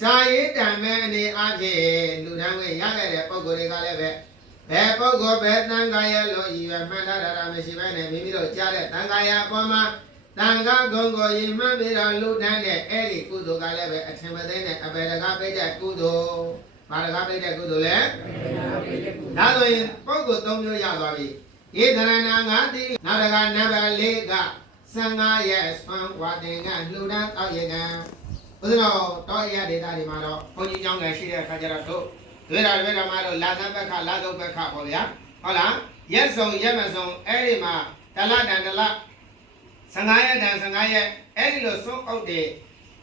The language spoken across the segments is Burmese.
စာရေးတံမဲ့အနေအချင်းလူတန်းဝင်ရခဲ့တဲ့ပုံကိုယ်တွေကလည်းပဲဘယ်ပုံကိုယ်ပဲတန်ခါရလို့ရည်ရွယ်မှန်းထားတာမရှိဘဲနဲ့မိမိတို့ကြားတဲ့တန်ခါရအပေါ်မှာတန်ခါဂုံကိုရည်မှန်းပြီးတော့လူတန်းတဲ့အဲ့ဒီကုသိုလ်ကလည်းပဲအထင်မသေးနဲ့အပေတကားပိတ်တဲ့ကုသိုလ်ဘာတကားပိတ်တဲ့ကုသိုလ်လဲဒါဆိုရင်ပုံကိုယ်၃မျိုးရသွားပြီဧတရဏငါတိနောက်တကားနံပါတ်၄က15ရက်ဆွမ်းဝါတင်ကလှူဒန်းတောက်ရကံဘုရားတော်ရဒေတာဒီမှာတော့ဘုန်းကြီးကျောင်းကရှိတဲ့အခါကျတော့တို့တွေ့တာတွေ့တော့မှတော့လာသဘက်ခလာသုဘက်ခပေါ့ဗျာဟုတ်လားရက်စုံရက်မစုံအဲ့ဒီမှာတလတန်တလ15ရက်တန်15ရက်အဲ့ဒီလိုဆုံးအုပ်တယ်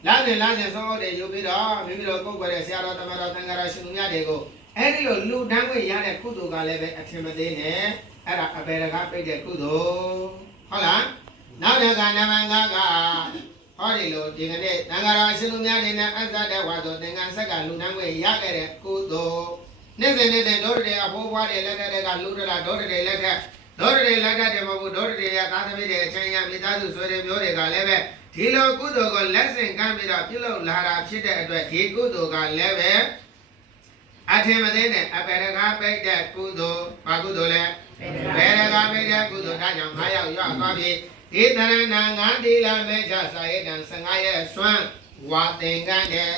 လာစဉ်ဆုံးအုပ်တယ်ယူပြီးတော့မိမိတို့ပုဂ္ဂိုလ်ရဲ့ဆရာတော်တမန်တော်သံဃာတော်ရှင်သူများတွေကိုအဲ့ဒီလိုလူတန်းခွင့်ရတဲ့ကုသိုလ်ကလည်းပဲအထင်မသေးနဲ့အဲ့ဒါအပေတကားပိတ်တဲ့ကုသိုလ်ဟုတ်လားနောက်တစ်ခါနံပါတ်5ကဟောဒီလိုဒီကနေ့သံဃာတော်ရှင်သူများတွေနဲ့အသတ်တဲ့ဝါဆိုသင်္ကန်းဆက်ကလူတန်းခွင့်ရခဲ့တဲ့ကုသိုလ်နေ့စဉ်ဒုရတေအဖိုးဘွားတွေလက်ထက်ကလူတလာဒုရတေလက်ထက်ဒုရတေလက်ထက်တယ်မဟုတ်ဘူးဒုရတေရသာသမီတွေအချင်းရမိသားစုဆွေတွေမျိုးတွေကလည်းပဲဒီလိုကုသိုလ်ကိုလက်ဆင့်ကမ်းပြီးတော့ပြုလုပ်လာတာဖြစ်တဲ့အတွက်ဒီကုသိုလ်ကလည်းပဲအထင်မသေးနဲ့အပေတကားပိတ်တဲ့ကုသိုလ်ဘာကုသိုလ်လဲပေတကားပိတ်တဲ့ကုသိုလ်ဒါကြောင့်9ယောက်ရွာသွားပြီဒီတရဏငါတိလမေချစာရေးတံ15ရက်ဆွမ်းဝါသင်္ကန်းတဲ့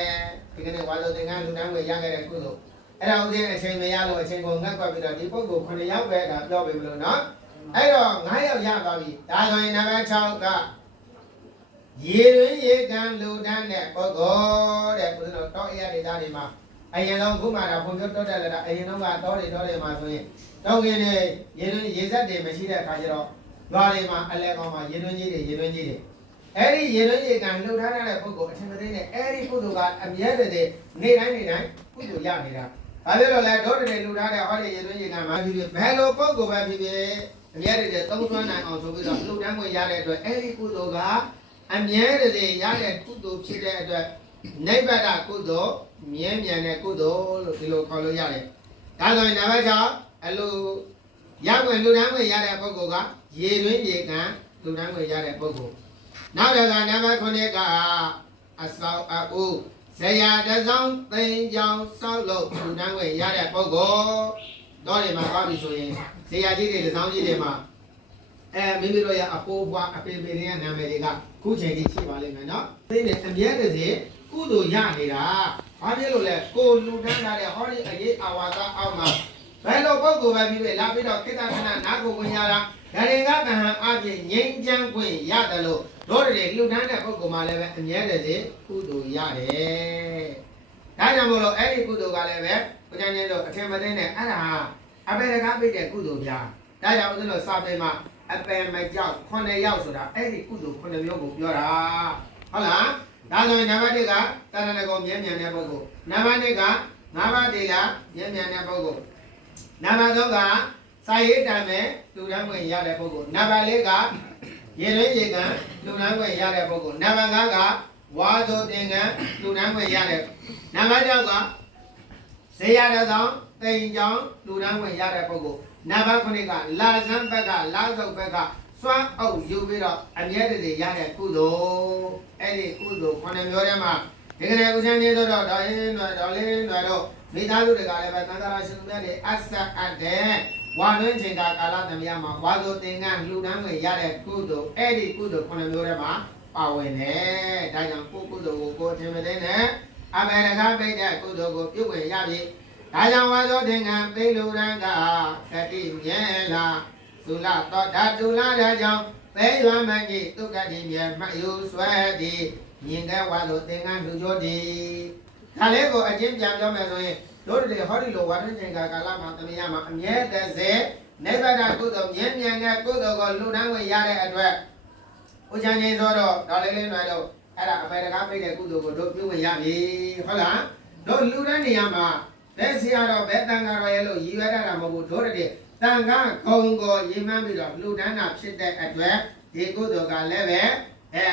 ဒီကနေ့ဝါဆိုသင်္ကန်းလူတန်းကိုရခဲ့တဲ့ကုသိုလ်အဲ့ဒါဥစဉ်အချိန်မရလို့အချိန်ကိုငတ်ကွက်ပြီးတော့ဒီပုဂ္ဂိုလ်9ယောက်ပဲဒါပြောပေးမလို့နော်အဲ့တော့9ယောက်ရသွားပြီဒါဆိုရင်နံပါတ်6ကရေတွင်ရေကံလူတန်းတဲ့ပုဂ္ဂိုလ်တဲ့ဘုရားတော်ရဒေသတွေမှာအရင်ဆုံးခုမှတာဖွံ့ဖြိုးတိုးတက်လာတာအရင်ဆုံးကတောတွေမှာဆိုရင်တောင်ကင်းတွေရေတွင်ရေစက်တွေမရှိတဲ့အခါကျတော့ရွာတွေမှာအလဲကောင်မှာရေတွင်ကြီးတွေအဲ့ဒီရေတွင်ရေကံလှုပ်ထားတဲ့ပုဂ္ဂိုလ်အထင်မသေးနဲ့အဲ့ဒီပုဂ္ဂိုလ်ကအမြဲတည်းနေတိုင်းကုသိုလ်ရနေတာဘာဖြစ်လို့လဲဒေါတတွေလှုပ်ထားတဲ့ဟောဒီရေတွင်ရေကံမှာဖြစ်ဖြစ်ဘယ်လိုပုဂ္ဂိုလ်ပဲဖြစ်ဖြစ်အမြဲတည်းသုံးသွင်းနိုင်အောင်ဆိုပြီးတော့လှုပ်တန်းဝင်ရတဲ့အတွက်အဲ့ဒီကုသိုလ်ကအမြဲတည်းရတဲ့ကုသိုလ်ဖြစ်တဲ့အတွက်နိဗ္ဗာန်ကုသိုလ်မြဲမြံတဲ့ကုသိုလ်လို့ဒီလိုခေါ်လို့ရတယ်ဒါဆိုရင်နံပါတ်6အလိုရဝင်လှုပ်တန်းဝင်ရတဲ့ပုဂ္ဂိုလ်ကရေတွင်ရေကံလှုပ်တန်းဝင်ရတဲ့ပုဂ္ဂိုလ်နောက်တစ်ခါနံပါတ်9ကအစောက်အဥဇရာတစောင်းသိန်းကြောင်စောက်လို့လှုပ်တန်းဝင်ရတဲ့ပုဂ္ဂိုလ်တော့ဒီမှာသွားပြီဆိုရင်ဇရာကြီးတွေတစောင်းကြီးတွေမှာမိမိတို့ရဲ့အဖိုးဘွားအပေပေတွေရဲ့နာမည်တွေကခုချိန်ကြီးရှိပါလိမ့်မယ်နော်သိနေအမြဲတည်းကုသိုလ်ရနေတာဘာဖြစ်လို့လဲကိုလူတန်းလာတဲ့ဟောဒီအရေးအာဝါဒအောက်မှာဘယ်လိုပုဂ္ဂိုလ်ပဲပြီးပြီလာပြီးတော့ခိတ္တခဏနာကိုဝင်ရတာဒါရင်ကကဟံအပြင်ငြိမ်းချမ်းခွင့်ရတယ်လို့တို့တွေလူတန်းတဲ့ပုဂ္ဂိုလ်မှလည်းပဲအမြဲတည်းကုသိုလ်ရတယ်ဒါကြောင့်မို့လို့အဲ့ဒီကုသိုလ်ကလည်းပဲဘုရားရှင်တို့အထင်မသိနဲ့အဲ့ဒါအပေတကားပိတ်တဲ့ကုသိုလ်ပြဒါကြောင့်ဦးဇင်းတို့စာပေမှာအပယ်မကြောက်9ယောက်ဆိုတာအဲ့ဒီကုသိုလ်9မျိုးကိုပြောတာဟုတ်လားဒါဆိုရင်နံပါတ်1ကတဏ္ဍနကောမြဲမြံတဲ့ပုဂ္ဂိုလ်နံပါတ်2ကငါးပါးတေလာမြဲမြံတဲ့ပုဂ္ဂိုလ်နံပါတ်3ကစာရေးတံမဲ့လူတန်းဝင်ရတဲ့ပုဂ္ဂိုလ်နံပါတ်4ကရေတွင်ရေကံလူတန်းဝင်ရတဲ့ပုဂ္ဂိုလ်နံပါတ်5ကဝါဆိုသင်္ကန်းလူတန်းဝင်ရတဲ့နံပါတ်6ကဇေယျတဆောင်တိမ်ကြောင်လူတန်းဝင်ရတဲ့ပုဂ္ဂိုလ်နံပါတ်9ကလာဇန်ဘက်ကလာစုပ်ဘက်ကစွမ်းအုပ်ယူပြီးတော့အမြဲတည်းရတဲ့ကုသိုလ်အဲ့ဒီကုသိုလ်9မျိုးထဲမှာဒီကနေ့ဦးဇင်းနေတော့တော်ရင်းတော်လေးတော့မိသားစုတွေကလည်းပဲသံဃာတော်ရှင်သူများတွေအဆက်အပ်တဲ့ဝါတွင်းချိန်ကာလသမယမှာဝါဆိုသင်္ကန်းလှူဒန်းဝင်ရတဲ့ကုသိုလ်အဲ့ဒီကုသိုလ်9မျိုးထဲမှာပါဝင်တယ်ဒါကြောင့်ကိုကုသိုလ်ကိုကိုထင်မသိနဲ့အဘေရကပိတ်တဲ့ကုသိုလ်ကိုပြုဝင်ရပြီဒါကြောင့်ဝါဆိုသင်္ကန်းပိတ်လူရန်ကကတိမြဲလာသုလသောဓာတုလာတဲ့ကြောင့်ပဲရွာမကြီးဒုက္ခတိမြဲမှယူဆွဲသည်မြင်တဲ့ဝါဆိုသင်္ကန်းလူကျိုးသည်ဒါလေးကိုအချင်းပြန်ပြောမယ်ဆိုရင်တို့တွေဟောဒီလိုဝါတွင်းချိန်ကာလမှာသမယမှာအမြဲတည်းနိဗ္ဗာန်ကုသိုလ်မြဲမြံတဲ့ကုသိုလ်ကိုလူတန်းဝင်ရတဲ့အတွက်ဦးချမ်းကြီးဆိုတော့တော်လေးလေးတွေတော့အဲ့ဒါအပေတကားပိတ်တဲ့ကုသိုလ်ကိုတို့ပြုဝင်ရပြီဟုတ်လားတို့လူတန်းနေရာမှာဘယ်ဆရာတော်ဘယ်တန်ဃာတော်ရဲ့လို့ရည်ရွယ်တာမဟုတ်ဘူးတို့တွေတန်ခါဂုံကိုရည်မှန်းပြီးတော့လူတန်းတာဖြစ်တဲ့အတွက်ဒီကုသိုလ်ကလည်းပဲ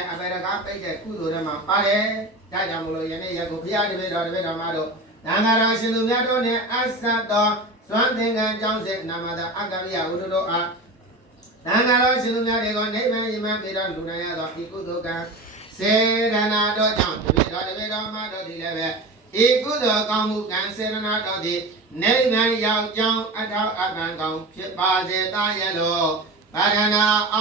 အပေတကားပိတ်တဲ့ကုသိုလ်တွေမှာပါတယ်ဒါကြောင့်မလို့ယနေ့ရက်ကိုဘုရားတပည့်တော်မှာတို့သံဃာတော်ရှင်သူများတို့နဲ့အဆက်တော်စွမ်းသင်္ကန်းကျောင်းစစ်နာမသာအကပိယဝုဒ္ဓတို့အားသံဃာတော်ရှင်သူများတွေကိုနိဗ္ဗာန်ရည်မှန်းပြီးတော့လူနိုင်ရသောဒီကုသိုလ်ကစေရနာတော်ကြောင့်တပည့်တော်မှာတို့ဒီလည်းပဲ ဤကုသိုလ်ကောင်းမှုကံစေရနာတော်သည်နိဗ္ဗာန်ရောက်ကြောင်းအထောက်အပံ့ကောင်းဖြစ်ပါစေသားရလို့ဗာဒနာ